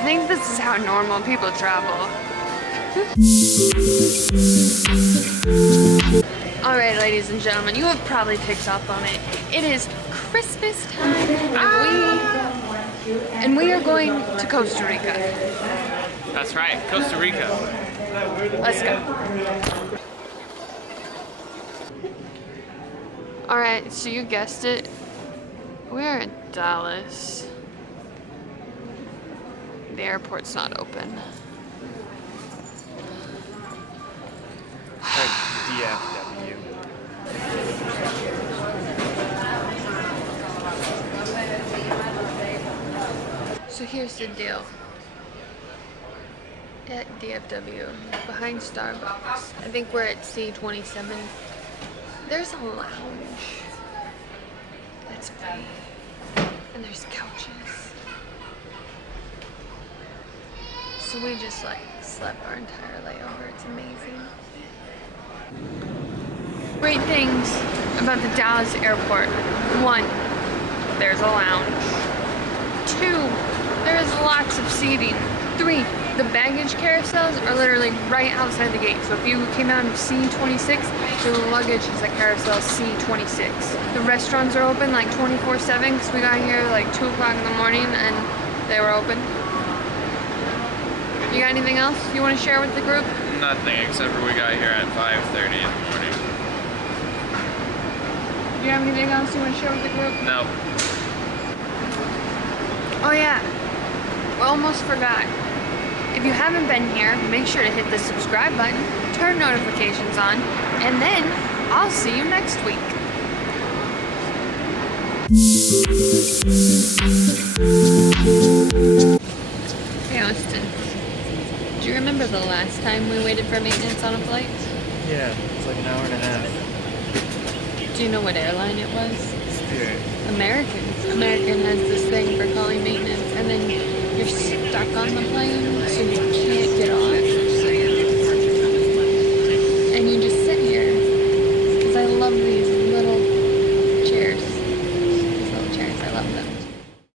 I think this is how normal people travel. Alright, ladies and gentlemen, you have probably picked up on it. It is Christmas time, and we are going to Costa Rica. That's right, Costa Rica. Let's go. Alright, so you guessed it. We're in Dallas. The airport's not open. Like DFW. So here's the deal. At DFW, behind Starbucks, I think we're at C27. There's a lounge that's free, and there's couches. So we just like slept our entire layover. It's amazing. Great things about the Dallas airport. 1, there's a lounge. 2, there is lots of seating. 3, the baggage carousels are literally right outside the gate. So if you came out of C26, the luggage is at carousel C26. The restaurants are open like 24/7 because we got here like 2 o'clock in the morning and they were open. You got anything else you want to share with the group? Nothing except for we got here at 5:30 in the morning. Do you have anything else you want to share with the group? Nope. Oh yeah, we almost forgot. If you haven't been here, make sure to hit the subscribe button, turn notifications on, and then I'll see you next week. Hey Austin, do you remember the last time we waited for maintenance on a flight? Yeah, it's like an hour and a half. Do you know what airline it was? Spirit. American. American has this thing for calling maintenance, and then you're stuck on the plane, so you